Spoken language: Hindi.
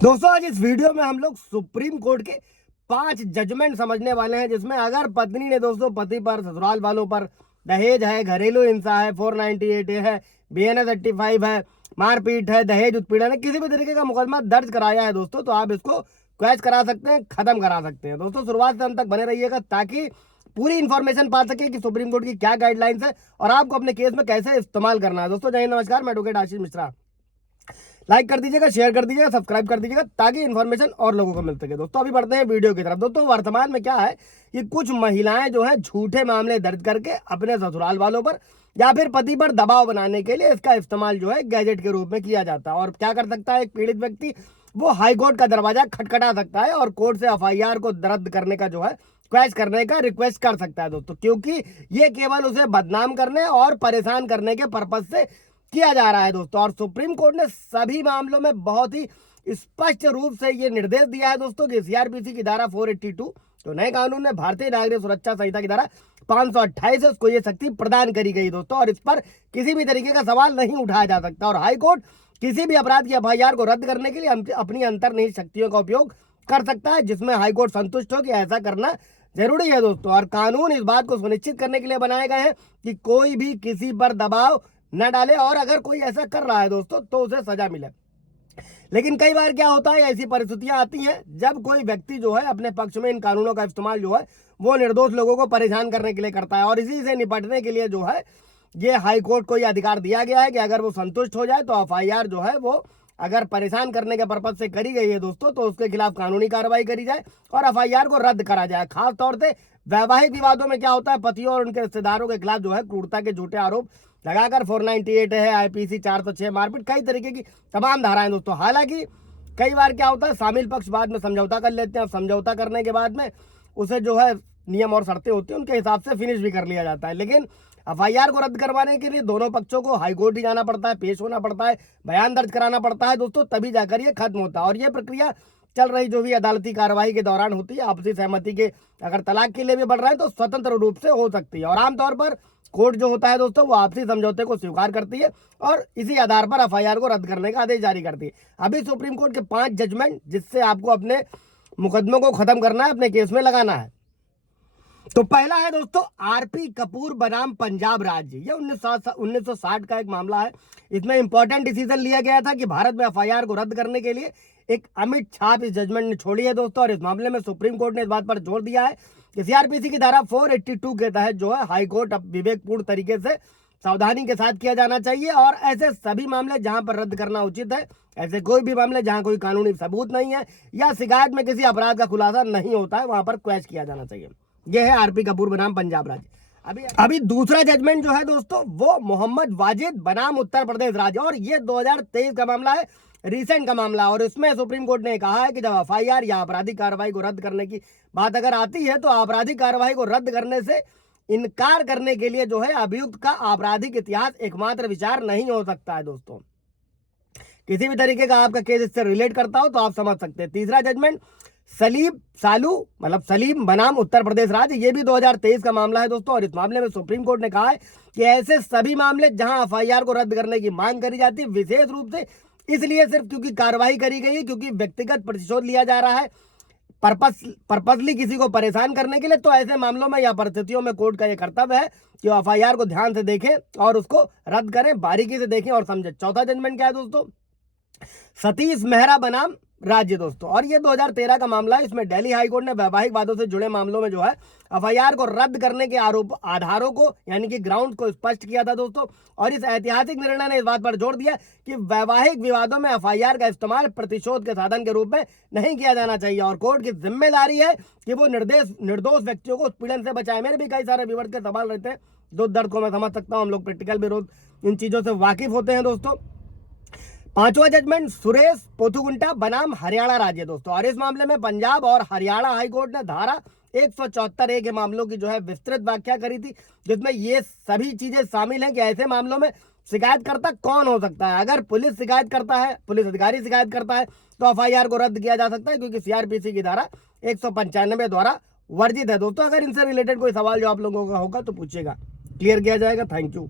दोस्तों आज इस वीडियो में हम लोग सुप्रीम कोर्ट के 5 जजमेंट समझने वाले हैं, जिसमें अगर पत्नी ने दोस्तों पति पर, ससुराल वालों पर दहेज है, घरेलू हिंसा है, 498 है, BNS 85 है, मारपीट है, दहेज उत्पीड़न है, किसी भी तरीके का मुकदमा दर्ज कराया है दोस्तों, तो आप इसको क्वैश करा सकते हैं, खत्म करा सकते हैं। दोस्तों शुरुआत से अंत तक बने रहिएगा ताकि पूरी इन्फॉर्मेशन पा सके कि सुप्रीम कोर्ट की क्या गाइडलाइंस है और आपको अपने केस में कैसे इस्तेमाल करना है। दोस्तों जय हिंद, नमस्कार, मैं एडवोकेट आशीष मिश्रा। लाइक कर दीजिएगा, शेयर कर दीजिएगा, सब्सक्राइब कर दीजिएगा ताकि इन्फॉर्मेशन और लोगों को मिल सके। दोस्तों अभी बढ़ते हैं वीडियो की तरफ। दोस्तों वर्तमान में क्या है कि कुछ महिलाएं जो है झूठे मामले दर्ज करके अपने ससुराल वालों पर या फिर पति पर दबाव बनाने के लिए इसका इस्तेमाल जो है गैजेट के रूप में किया जाता है। और क्या कर सकता है एक पीड़ित व्यक्ति, वो हाईकोर्ट का दरवाजा खटखटा सकता है और कोर्ट से FIR को रद्द करने का जो है क्वैश करने का रिक्वेस्ट कर सकता है दोस्तों, क्योंकि ये केवल उसे बदनाम करने और परेशान करने के पर्पज से किया जा रहा है दोस्तों। और सुप्रीम कोर्ट ने सभी मामलों में बहुत ही स्पष्ट रूप से ये निर्देश दिया है दोस्तों कि CRPC की धारा 482 तो नए कानून में भारतीय नागरिक सुरक्षा संहिता की धारा 528 है, उसको ये शक्ति प्रदान करी गई दोस्तों, और इस पर किसी भी तरीके का सवाल नहीं उठाया जा सकता। और हाईकोर्ट किसी भी अपराध की FIR को रद्द करने के लिए अपनी अंतर्निहित शक्तियों का उपयोग कर सकता है, जिसमें हाईकोर्ट संतुष्ट हो कि ऐसा करना जरूरी है दोस्तों। और कानून इस बात को सुनिश्चित करने के लिए बनाए गए हैं कि कोई भी किसी पर दबाव न डाले, और अगर कोई ऐसा कर रहा है दोस्तों तो उसे सजा मिले। लेकिन कई बार क्या होता है, ऐसी परिस्थितियां आती हैं जब कोई व्यक्ति जो है अपने पक्ष में इन कानूनों का इस्तेमाल जो है वो निर्दोष लोगों को परेशान करने के लिए करता है, और इसी से निपटने के लिए जो है ये हाईकोर्ट को ये अधिकार दिया गया है कि अगर वो संतुष्ट हो जाए तो FIR जो है वो अगर परेशान करने के पर्पज से करी गई है दोस्तों तो उसके खिलाफ कानूनी कार्रवाई करी जाए और FIR को रद्द करा जाए। खास तौर से वैवाहिक विवादों में क्या होता है, पतियों और उनके रिश्तेदारों के खिलाफ जो है क्रूरता के झूठे आरोप लगाकर 498 है, IPC 406 मारपीट, कई तरीके की तमाम धाराएं दोस्तों। हालांकि कई बार क्या होता है, शामिल पक्ष बाद में समझौता कर लेते हैं, और समझौता करने के बाद में उसे जो है नियम और शर्तें होती हैं उनके हिसाब से फिनिश भी कर लिया जाता है। लेकिन FIR को रद्द करवाने के लिए दोनों पक्षों को हाईकोर्ट ही जाना पड़ता है, पेश होना पड़ता है, बयान दर्ज कराना पड़ता है दोस्तों, तभी जाकर ये खत्म होता है। और ये प्रक्रिया चल रही जो भी अदालती कार्रवाई के दौरान होती है, आपसी सहमति के अगर तलाक के लिए भी बढ़ रहा है तो स्वतंत्र रूप से हो सकती है। और आमतौर पर कोर्ट जो होता है दोस्तों वो आपसी समझौते को स्वीकार करती है और इसी आधार पर FIR को रद्द करने का आदेश जारी करती है। अभी सुप्रीम कोर्ट के 5 जजमेंट जिससे आपको अपने मुकदमों को खत्म करना है, अपने केस में लगाना है। तो पहला है दोस्तों RP कपूर बनाम पंजाब राज्य। ये 1960 का एक मामला है। इसमें इंपॉर्टेंट डिसीजन लिया गया था कि भारत में FIR को रद्द करने के लिए एक अमिट छाप इस जजमेंट ने छोड़ी है दोस्तों। और इस मामले में सुप्रीम कोर्ट ने इस बात पर जोर दिया है कि CRPC की धारा 482 के तहत जो है हाईकोर्ट अब विवेकपूर्ण तरीके से सावधानी के साथ किया जाना चाहिए, और ऐसे सभी मामले जहां पर रद्द करना उचित है, ऐसे कोई भी मामले जहां कोई कानूनी सबूत नहीं है या शिकायत में किसी अपराध का खुलासा नहीं होता है, वहां पर क्वैश किया जाना चाहिए। यह है RP कपूर बनाम पंजाब राज्य। अभी दूसरा जजमेंट जो है दोस्तों वो मोहम्मद वाजिद बनाम उत्तर प्रदेश राज्य, और ये 2023 का मामला है, रिसेंट का मामला। और इसमें सुप्रीम कोर्ट ने कहा है कि जब FIR या आपराधिक कार्रवाई को रद्द करने की बात अगर आती है तो आपराधिक कार्रवाई को रद्द करने से इनकार करने के लिए जो है अभियुक्त का आपराधिक इतिहास एकमात्र विचार नहीं हो सकता है दोस्तों। किसी भी तरीके का आपका केस इससे रिलेट करता हो तो आप समझ सकते हैं। तीसरा जजमेंट सलीम बनाम उत्तर प्रदेश राज्य, ये भी 2023 का मामला है दोस्तों। और इस मामले में सुप्रीम कोर्ट ने कहा है कि ऐसे सभी मामले जहां FIR को रद्द करने की मांग करी जाती है, विशेष रूप से इसलिए सिर्फ क्योंकि कार्रवाई करी गई है, क्योंकि व्यक्तिगत प्रतिशोध लिया जा रहा है पर्पसली किसी को परेशान करने के लिए, तो ऐसे मामलों में या परिस्थितियों में कोर्ट का यह कर्तव्य है कि FIR को ध्यान से देखें और उसको रद्द करें, बारीकी से देखें और समझें। चौथा जजमेंट क्या है दोस्तों, सतीश मेहरा बनाम राज्य दोस्तों, और ये 2013 का मामला है। इसमें दिल्ली हाईकोर्ट ने वैवाहिक वादों से जुड़े मामलों में जो है FIR को रद्द करने के आधारों को यानी कि ग्राउंड को स्पष्ट किया था दोस्तों। और इस ऐतिहासिक निर्णय ने इस बात पर जोर दिया कि वैवाहिक विवादों में FIR का इस्तेमाल प्रतिशोध के साधन के रूप में नहीं किया जाना चाहिए, और कोर्ट की जिम्मेदारी है कि वो निर्दोष व्यक्तियों को उत्पीड़न से बचाए। मेरे भी कई सारे व्यूअर्स के सवाल रहते हैं, दुख दर्द को मैं समझ सकता हूँ, हम लोग प्रैक्टिकल भी रोज इन चीजों से वाकिफ होते हैं दोस्तों। पांचवा जजमेंट सुरेश पोथुगुंटा बनाम हरियाणा राज्य दोस्तों, और इस मामले में पंजाब और हरियाणा हाईकोर्ट ने धारा 174A के मामलों की जो है विस्तृत व्याख्या करी थी, जिसमें ये सभी चीजें शामिल हैं कि ऐसे मामलों में शिकायतकर्ता कौन हो सकता है। अगर पुलिस शिकायत करता है, पुलिस अधिकारी शिकायत करता है तो FIR को रद्द किया जा सकता है, क्योंकि CRPC की धारा 195 द्वारा वर्जित है दोस्तों। अगर इनसे रिलेटेड कोई सवाल जो आप लोगों का होगा तो पूछिएगा, क्लियर किया जाएगा। Thank you.